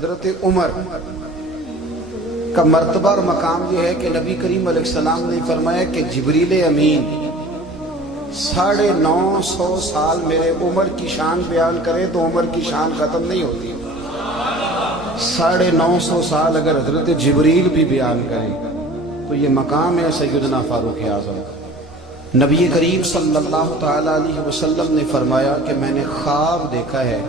حضرت عمر کا مرتبہ اور مقام یہ ہے کہ نبی کریم علیہ السلام نے فرمایا کہ جبریل امین 950 سال میرے عمر کی شان بیان کرے تو عمر کی شان ختم نہیں ہوتی. 950 سال اگر حضرت جبریل بھی بیان کریں تو یہ مقام ہے سیدنا فاروق اعظم کا. نبی کریم صلی اللہ تعالی علیہ وسلم نے فرمایا کہ میں نے خواب دیکھا ہے،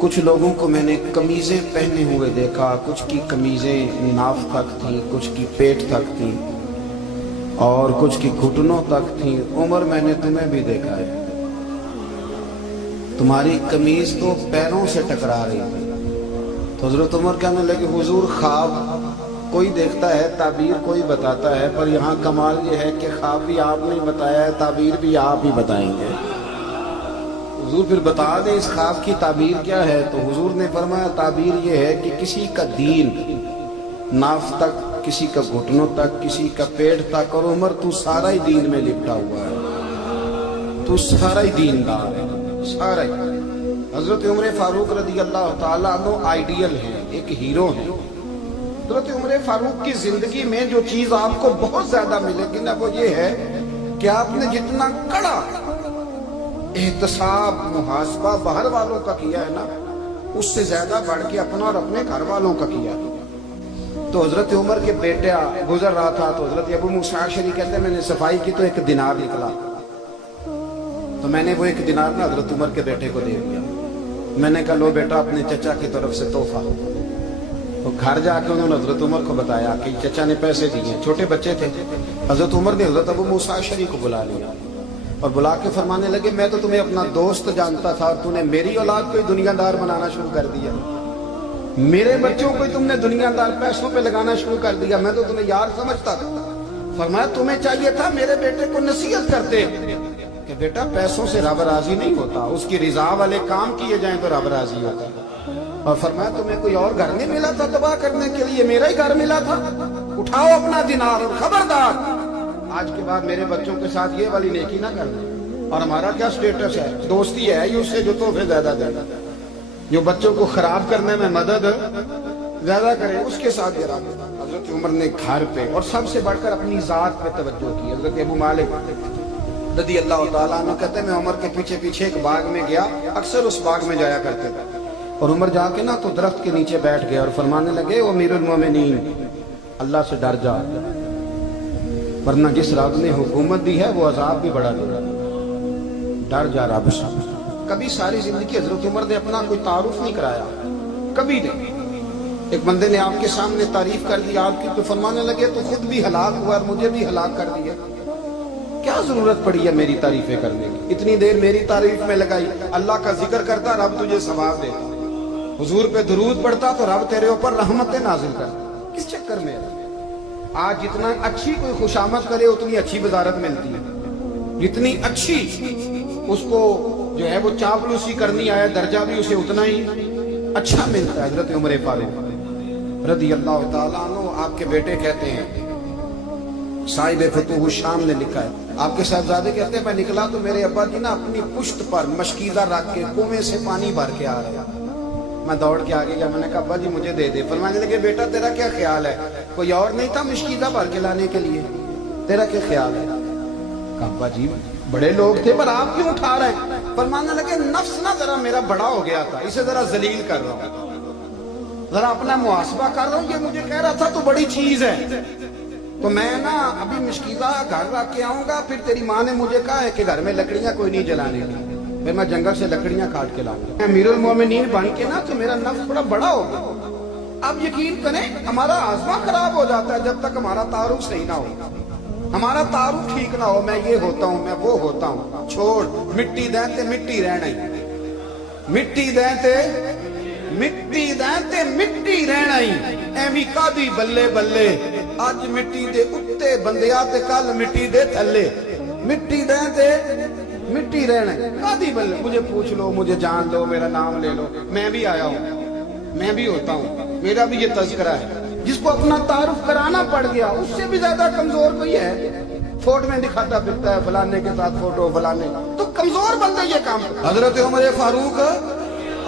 کچھ لوگوں کو میں نے قمیضیں پہنے ہوئے دیکھا، کچھ کی قمیضیں ناف تک تھیں، کچھ کی پیٹ تک تھیں اور کچھ کی گھٹنوں تک تھیں. عمر میں نے تمہیں بھی دیکھا ہے، تمہاری قمیض تو پیروں سے ٹکرا رہی تھی. تو حضرت عمر کہنے لگے حضور خواب کوئی دیکھتا ہے، تعبیر کوئی بتاتا ہے، پر یہاں کمال یہ ہے کہ خواب بھی آپ نے بتایا ہے، تعبیر بھی آپ ہی بتائیں گے. حضور پھر بتا دیں اس خواب کی تعبیر کیا ہے. تو حضور نے فرمایا تعبیر یہ ہے کہ کسی کا دین ناف تک، کسی کا گھٹنوں تک، کسی کا پیٹ تک، اور عمر تو سارا ہی دین میں لپٹا ہوا ہے، تو سارا ہی دیندار ہے، سارا ہی. حضرت عمر فاروق رضی اللہ تعالیٰ عنہ آئیڈیل ہیں، ایک ہیرو ہیں. حضرت عمر فاروق کی زندگی میں جو چیز آپ کو بہت زیادہ ملے گی نا وہ یہ ہے کہ آپ نے جتنا کڑا احتساب محاسبہ باہر والوں کا کیا ہے نا، اس سے زیادہ بڑھ کے اپنا اور اپنے گھر والوں کا کیا. تو حضرت عمر کے بیٹا گزر رہا تھا تو حضرت ابو موسیٰ اشعری کہتے ہیں میں نے صفائی کی تو 1 دینار نکلا، تو میں نے وہ 1 دینار نا حضرت عمر کے بیٹے کو دے دیا. میں نے کہا لو بیٹا اپنے چچا کی طرف سے تحفہ. تو گھر جا کے انہوں نے حضرت عمر کو بتایا کہ چچا نے پیسے دیے. چھوٹے بچے تھے. حضرت عمر نے حضرت ابو موسیٰ اشعری کو بلا لیا اور بلا کے فرمانے لگے میں تو تمہیں اپنا دوست جانتا تھا اور تو نے میری اولاد کو ہی دنیا دار بنانا شروع کر دیا، میرے بچوں کو ہی تم نے دنیا دار پیسوں پہ لگانا شروع کر دیا، میں تو تمہیں یار سمجھتا تھا. فرمایا تمہیں چاہیے تھا میرے بیٹے کو نصیحت کرتے کہ بیٹا پیسوں سے رب راضی نہیں ہوتا، اس کی رضا والے کام کیے جائیں تو رب راضی ہوتا. اور فرمایا تمہیں کوئی اور گھر نہیں ملا تھا تباہ کرنے کے لیے، میرا ہی گھر ملا تھا، اٹھاؤ اپنا دینار اور خبردار آج کے بعد میرے بچوں کے ساتھ یہ والی نیکی نہ کرنا. اور ہمارا کیا سٹیٹس ہے، دوستی ہے اس سے جو تحفے زیادہ دے، جو بچوں کو خراب کرنے میں مدد زیادہ کرے اس کے ساتھ گرا. حضرت عمر نے گھر پہ اور سب سے بڑھ کر اپنی ذات پہ توجہ کی. حضرت ابو مالک رضی اللہ تعالیٰ عنہ کہتے ہیں میں عمر کے پیچھے پیچھے ایک باغ میں گیا، اکثر اس باغ میں جایا کرتے تھے، اور عمر جا کے نا تو درخت کے نیچے بیٹھ گئے اور فرمانے لگے او امیر المومنین اللہ سے ڈر جا، ورنہ جس رب نے حکومت دی ہے وہ عذاب بھی بڑا دے گا، ڈر جا رب سے. کبھی ساری زندگی حضرت عمر نے اپنا کوئی تعارف نہیں کرایا، کبھی نہیں. ایک بندے نے آپ کے سامنے تعریف کر دی آپ کی تو فرمانے لگے تو خود بھی ہلاک ہوا اور مجھے بھی ہلاک کر دیا، کیا ضرورت پڑی ہے میری تعریفیں کرنے کی، اتنی دیر میری تعریف میں لگائی. اللہ کا ذکر کرتا رب تجھے ثواب دیتا، حضور پہ درود پڑھتا تو رب تیرے اوپر رحمتیں نازل کرتا. کس چکر میں آج جتنا اچھی کوئی خوشامد کرے اتنی اچھی وزارت ملتی ہے، جتنی اچھی اس کو جو ہے وہ چاپلوسی کرنی آیا درجہ بھی اسے اتنا ہی اچھا ملتا ہے. حضرت عمر فاروق رضی اللہ تعالیٰ عنہ آپ کے بیٹے کہتے ہیں، صاحب فتوح الشام نے لکھا ہے، آپ کے صاحبزادے کہتے ہیں میں نکلا تو میرے ابا جی نا اپنی پشت پر مشکیزہ رکھ کے کنویں سے پانی بھر کے آ رہا. میں دوڑ کے آگے گیا، میں نے کہا ابا جی مجھے دے دے. فرمانے لگے بیٹا تیرا کیا خیال ہے، کوئی اور نہیں تھا مشکیزہ بھر کے لانے کے لیے، تیرا کیا خیال ہے. کہا ابا جی بڑے لوگ تھے پر آپ کیوں اٹھا رہے ہیں. فرمانے لگے نفس نا ذرا میرا بڑا ہو گیا تھا، اسے ذرا ذلیل کر رہا ہوں، ذرا اپنا محاسبہ کر رہا ہوں. یہ مجھے کہہ رہا تھا تو بڑی چیز ہے، تو میں نا ابھی مشکیزہ گھر رکھ کے آؤں گا، پھر تیری ماں نے مجھے کہا ہے کہ گھر میں لکڑیاں کوئی نہیں جلانے کی، پھر میں جنگل سے لکڑیاں کاٹ کے لاؤں گا. امیر المومنین بن کے نا تو میرا نفس بڑا بڑا ہو گیا. اب یقین کریں ہمارا آزما خراب ہو جاتا ہے جب تک ہمارا تعارف صحیح نہ ہو، ہمارا تعارف ٹھیک نہ ہو. میں یہ ہوتا ہوں، میں وہ ہوتا ہوں، چھوڑ مٹی دیں تے مٹی رہنا ہی، مٹی دیں تے مٹی دیں تے مٹی رہنا ہی. ایویں کادی بلے بلے اج مٹی دے اتے بندیا تے کل مٹی دے تھلے، مٹی دیں تے مٹی رہنا ہے. کادی بلے مجھے پوچھ لو، مجھے جان لو، میرا نام لے لو، میں بھی آیا ہوں، میں بھی ہوتا ہوں، میرا بھی یہ تذکرہ ہے. جس کو اپنا تعارف کرانا پڑ گیا اس سے بھی زیادہ کمزور کوئی ہے. فوٹو میں دکھاتا پھرتا ہے فلانے کے ساتھ فوٹو فلانے، تو کمزور بندہ یہ کام. حضرت عمر فاروق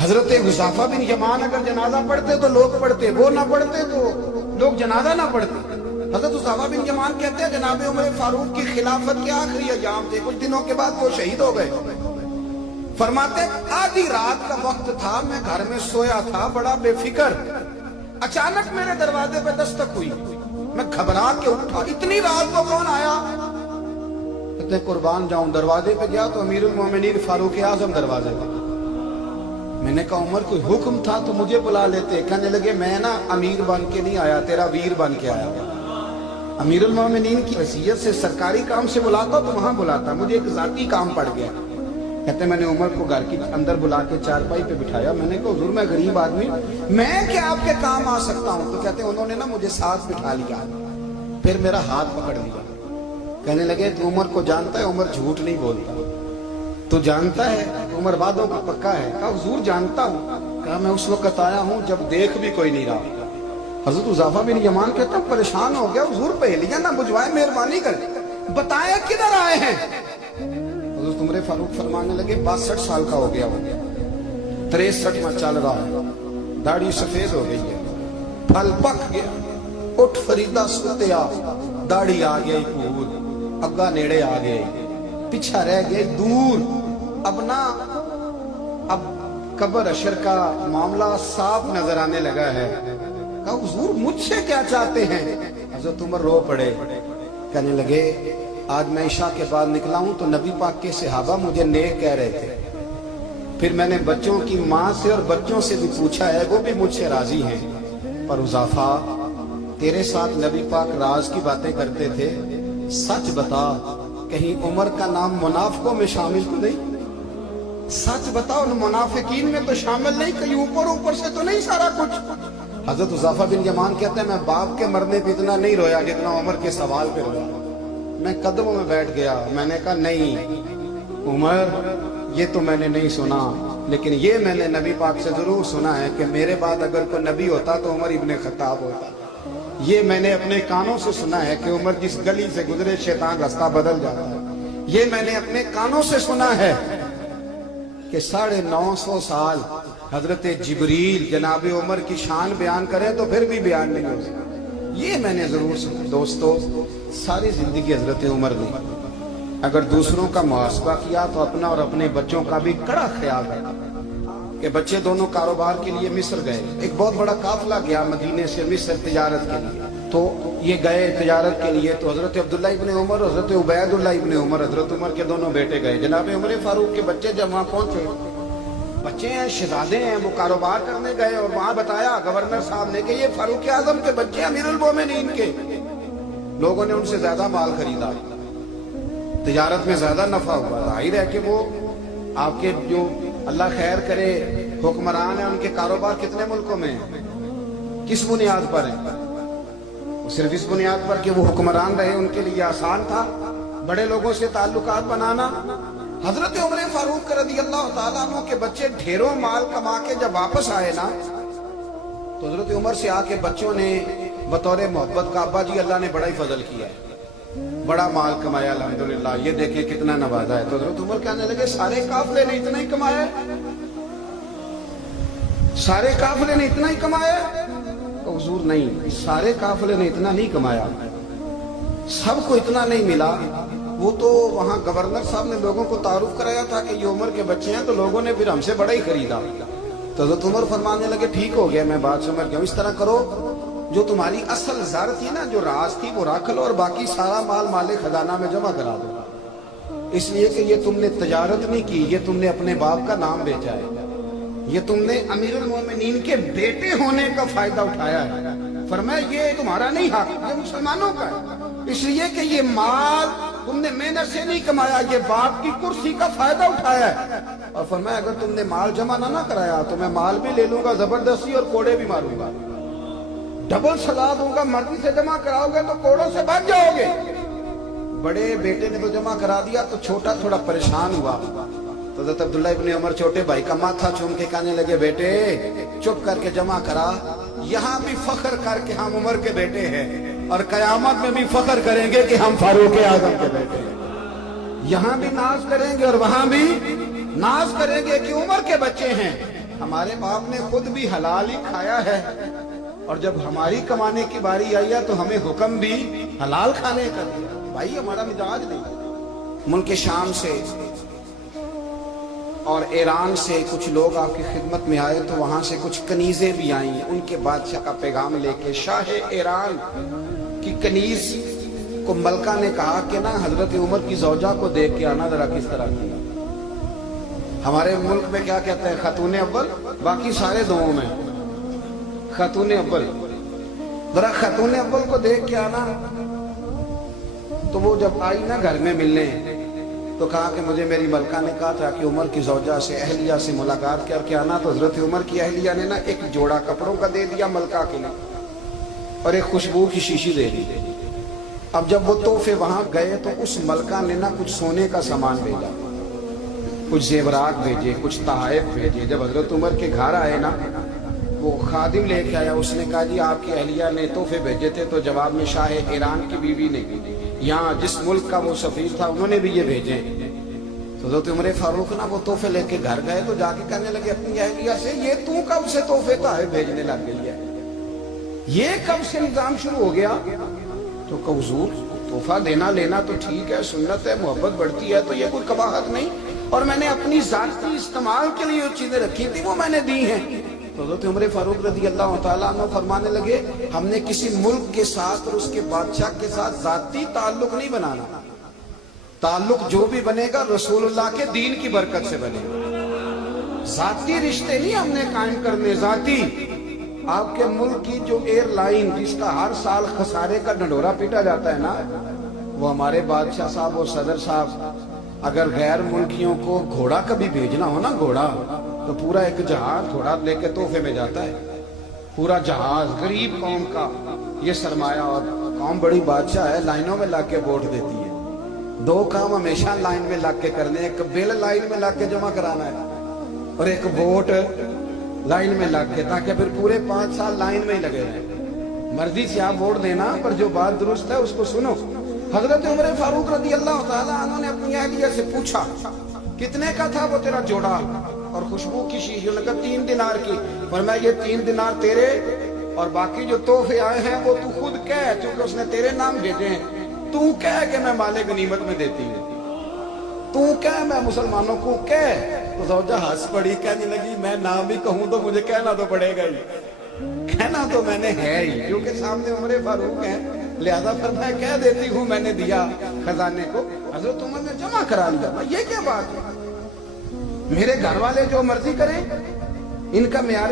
حضرت حذیفہ بن یمان اگر جنازہ پڑھتے تو لوگ پڑھتے، وہ نہ پڑھتے تو لوگ جنازہ نہ پڑھتے۔ حضرت حذیفہ بن یمان کہتے ہیں جناب عمر فاروق کی خلافت کے آخری ایام تھے، کچھ دنوں کے بعد وہ شہید ہو گئے۔ فرماتے آدھی رات کا وقت تھا، میں گھر میں سویا تھا بڑا بے فکر، اچانک میرے دروازے پہ دستک ہوئی، میں گھبرا کے اٹھا، اتنی رات کو کون آیا؟ کہتے ہیں قربان جاؤں، دروازے پہ گیا تو امیر المومنین فاروق اعظم دروازے پہ۔ میں نے کہا عمر کوئی حکم تھا تو مجھے بلا لیتے۔ کہنے لگے میں نا امیر بن کے نہیں آیا، تیرا ویر بن کے آیا۔ امیر المومنین کی حیثیت سے سرکاری کام سے بلاتا تو وہاں بلاتا، مجھے ایک ذاتی کام پڑ گیا۔ کہتے ہیں میں نے عمر کو گھر کی اندر بلا کے چارپائی پہ بٹھایا، میں نے کہا حضور میں غریب آدمی، میں کیا آپ کے کام آ سکتا ہوں؟ تو کہتے ہیں انہوں نے نا مجھے ساتھ بٹھا لیا، پھر میرا ہاتھ پکڑ لیا، کہنے لگے تو عمر کو جانتا ہے؟ عمر جھوٹ نہیں بولتا، تو جانتا ہے عمر وعدوں کا پکا ہے؟ کہا حضور جانتا ہوں۔ کہا میں اس وقت آیا ہوں جب دیکھ بھی کوئی نہیں رہا۔ حضرت حذیفہ بن یمان کہتا ہوں پریشان ہو گیا، حضور پہلیاں نہ بجھوائے، مہربانی کر بتائیں کدھر آئے ہیں؟ حضرت عمر فاروق فرمانے لگے 62 سال کا ہو گیا ہو، 63 میں چل رہا ہے، داڑھی سفید ہو گئی ہے، پھل پک گیا، اٹھ فریدہ ستیا، داڑھی آ گئی پور، اگا نیڑے آ گئے، پیچھا رہ گئے دور، اب نا اب قبر اشر کا معاملہ صاف نظر آنے لگا ہے۔ کہا حضور مجھ سے کیا چاہتے ہیں؟ حضرت عمر رو پڑے، کہنے لگے آج میں عشاء کے بعد نکلا ہوں تو نبی پاک کے صحابہ مجھے نیک کہہ رہے تھے، پھر میں نے بچوں کی ماں سے اور بچوں سے بھی پوچھا ہے، وہ بھی مجھ سے راضی ہیں، پر حذیفہ تیرے ساتھ نبی پاک راز کی باتیں کرتے تھے، سچ بتا کہیں عمر کا نام منافقوں میں شامل تو نہیں؟ سچ بتا ان منافقین میں تو شامل نہیں، کہیں اوپر سے تو نہیں سارا کچھ؟ حضرت حذیفہ بن یمان کہتے ہیں میں باپ کے مرنے پہ اتنا نہیں رویا جتنا عمر کے سوال پہ رویا۔ میں قدموں میں بیٹھ گیا، میں نے کہا نہیں عمر یہ تو میں نے نہیں سنا، لیکن یہ میں نے نبی پاک سے ضرور سنا ہے کہ میرے بعد اگر کوئی نبی ہوتا تو عمر ابن خطاب ہوتا۔ یہ میں نے اپنے کانوں سے سنا ہے کہ عمر جس گلی سے گزرے شیطان رستہ بدل جاتا ہے۔ یہ میں نے اپنے کانوں سے سنا ہے کہ 950 سال حضرت جبریل جناب عمر کی شان بیان کریں تو پھر بھی بیان نہیں ہو سکتا۔ یہ میں نے ضرور سنا۔ دوستو ساری زندگی حضرت عمر نے اگر دوسروں کا محاسبہ کیا تو اپنا اور اپنے بچوں کا بھی کڑا خیال رکھا کہ بچے دونوں کاروبار کے لیے مصر گئے، ایک بہت بڑا قافلہ گیا مدینے سے مصر تجارت کے لیے، تو یہ گئے تجارت کے لیے، تو حضرت عبداللہ ابن عمر، حضرت عبید اللہ ابن عمر، حضرت عمر کے دونوں بیٹے گئے، جناب عمر فاروق کے بچے جب وہاں پہنچے، بچے ہیں شہزادے ہیں، وہ کاروبار کرنے گئے اور وہاں بتایا گورنر صاحب نے کہ یہ فاروق اعظم کے بچے امیر المومنین کے۔ لوگوں نے ان سے زیادہ مال خریدا، تجارت میں زیادہ نفع ہوا، ظاہر ہے کہ وہ آپ کے جو اللہ خیر کرے حکمران ہیں ان کے کاروبار کتنے ملکوں میں ہیں، کس بنیاد پر ہیں؟ صرف اس بنیاد پر کہ وہ حکمران رہے، ان کے لیے آسان تھا بڑے لوگوں سے تعلقات بنانا۔ حضرت عمر فاروق رضی اللہ تعالیٰ عنہ کے بچے ڈھیروں مال کما کے جب واپس آئے نا تو حضرت عمر سے آ کے بچوں نے بطور محبت کا ابا جی اللہ نے بڑا ہی فضل کیا ہے، بڑا مال کمایا الحمدللہ، یہ دیکھیں کتنا نوازا ہے۔ تو حضرت عمر کہنے لگے سارے قافلے نے اتنا ہی کمایا ہے؟ سارے قافلے نے اتنا ہی کمایا ہے؟ تو حضور نہیں، سارے قافلے نے اتنا نہیں کمایا، سب کو اتنا نہیں ملا۔ وہ تو وہاں گورنر صاحب نے لوگوں کو تعارف کرایا تھا کہ یہ عمر کے بچے ہیں، تو لوگوں نے پھر ہم سے بڑا ہی خریدا۔ تو حضرت عمر فرمانے لگے ٹھیک ہو گیا، میں بات سمجھ گیا، اس طرح کرو جو تمہاری اصل زر تھی نا، جو راز تھی وہ رکھ لو اور باقی سارا مال مال خزانہ میں جمع کرا دو، اس لیے کہ یہ تم نے تجارت نہیں کی، یہ تم نے اپنے باپ کا نام بیچا ہے، یہ تم نے امیر المومنین کے بیٹے ہونے کا فائدہ اٹھایا ہے۔ فرمایا یہ تمہارا نہیں حق، یہ مسلمانوں کا ہے، اس لیے کہ یہ مال تم نے محنت سے نہیں کمایا، یہ باپ کی کرسی کا فائدہ اٹھایا ہے۔ اور فرمایا اگر تم نے مال جمع نہ کرایا تو میں مال بھی لے لوں گا زبردستی اور کوڑے بھی ماروں گا، ڈبل سزا دوں گا، مرضی سے جمع کراؤ گے تو کوڑوں سے بچ جاؤ گے۔ بڑے بیٹے نے تو جمع کرا دیا تو چھوٹا تھوڑا پریشان ہوا، تو حضرت عبداللہ ابن عمر چھوٹے بھائی کا ماتھا چوم کے کہنے لگے بیٹے چپ کر کے جمع کرا، یہاں بھی فخر کر کے ہم عمر کے بیٹے ہیں اور قیامت میں بھی فخر کریں گے کہ ہم فاروق اعظم کے بیٹے ہیں، یہاں بھی ناز کریں گے اور وہاں بھی ناز کریں گے کہ عمر کے بچے ہیں۔ ہمارے باپ نے خود بھی حلال ہی کھایا ہے، اور جب ہماری کمانے کی باری آئی ہے تو ہمیں حکم بھی حلال کھانے کا دیا۔ بھائی ہمارا مزاج نہیں۔ ملک شام سے اور ایران سے کچھ لوگ آپ کی خدمت میں آئے، تو وہاں سے کچھ کنیزیں بھی آئیں، ان کے بادشاہ کا پیغام لے کے۔ شاہ ایران کی کنیز کو ملکہ نے کہا کہ نا حضرت عمر کی زوجہ کو دیکھ کے آنا ذرا کس طرح کی۔ ہمارے ملک میں کیا کہتے ہیں؟ خاتون اول، باقی سارے دوؤں میں خاتون اول۔ ذرا خاتون اول کو دیکھ کے آنا۔ تو وہ جب آئی نا گھر میں ملنے، تو کہا کہ مجھے میری ملکہ نے کہا تھا کہ عمر کی زوجہ سے، اہلیہ سے ملاقات کر کے آنا۔ تو حضرت عمر کی اہلیہ نے نا ایک جوڑا کپڑوں کا دے دیا ملکہ کے لیے، اور ایک خوشبو کی شیشی دے دی۔ اب جب وہ تحفے وہاں گئے تو اس ملکہ نے نا کچھ سونے کا سامان بھیجا، کچھ زیورات بھیجے، کچھ تحائف بھیجے۔ جب حضرت عمر کے گھر آئے نا، وہ خادم لے کے آیا، اس نے کہا جی آپ کی اہلیہ نے تحفے بھیجے تھے، تو جواب میں شاہ ایران کی بیوی نے، یہاں جس ملک کا وہ سفیر تھا، انہوں نے بھی یہ بھیجے۔ تو حضرت عمر فاروق نا وہ تحفے لے کے گھر گئے، تو جا کے کہنے لگے اپنی اہلیہ سے، یہ تو کب سے تحفے تحائف بھیجنے لگ گئی ہے؟ یہ کب سے نظام شروع ہو گیا؟ تو کہ حضور تحفہ دینا لینا تو ٹھیک ہے، سنت ہے، محبت بڑھتی ہے، تو یہ کوئی قباحت نہیں، اور میں نے اپنی ذاتی استعمال کے لیے جو چیزیں رکھی تھی وہ میں نے دی ہیں۔ تو حضرت عمر فاروق رضی اللہ تعالیٰ عنہ فرمانے لگے، ہم نے کسی ملک کے ساتھ اور اس کے بادشاہ کے ساتھ ذاتی تعلق نہیں بنانا، تعلق جو بھی بنے گا رسول اللہ کے دین کی برکت سے بنے گا۔ ذاتی رشتے نہیں ہم نے قائم کرنے، ذاتی۔ آپ کے ملک کی جو ایئر لائن جس کا ہر سال خسارے کا ڈنڈورا پیٹا جاتا ہے نا، وہ ہمارے بادشاہ صاحب اور صدر صاحب اگر غیر ملکیوں کو گھوڑا کبھی بھیجنا ہو نا، گھوڑا، تو پورا ایک جہاز گھوڑا لے کے تحفے میں جاتا ہے، پورا جہاز غریب قوم کا یہ سرمایہ۔ اور قوم بڑی بادشاہ ہے، لائنوں میں لا کے ووٹ دیتی ہے۔ دو کام ہمیشہ لائن میں لا کے کرنے، ایک بل لائن میں لا کے جمع کرانا ہے، اور ایک ووٹ لائن میں لگ کے، تاکہ پھر پورے 5 سال لائن میں ہی لگے رہیں۔ مرضی سے آپ ووٹ دینا، پر جو بات درست ہے اس کو سنو۔ حضرت عمر فاروق رضی اللہ تعالیٰ عنہ نے اپنی اہلیہ سے پوچھا کتنے کا تھا وہ تیرا جوڑا اور خوشبو کی شیشی؟ انہوں نے کہا 3 دینار کی۔ فرمایا یہ 3 دینار تیرے، اور باقی جو تحفے آئے ہیں وہ تو خود کہہ، چونکہ اس نے تیرے نام بھیجے ہیں، تو کہہ کہ میں مال غنیمت میں دیتی ہوں، تو کہہ میں مسلمانوں کو کہہ۔ تو زوجہ ہنس پڑی، کہنے لگی میں نام بھی کہوں تو مجھے کہنا تو پڑے گا ہی، کہنا تو میں نے ہے ہی، کیونکہ سامنے عمر فاروق ہیں، لہذا فرمایا کہہ دیتی ہوں میں نے دیا خزانے کو۔ حضرت عمر نے جمع کرا لیا۔ یہ کیا بات ہے؟ میرے گھر والے جو مرضی کریں، ان کا معیار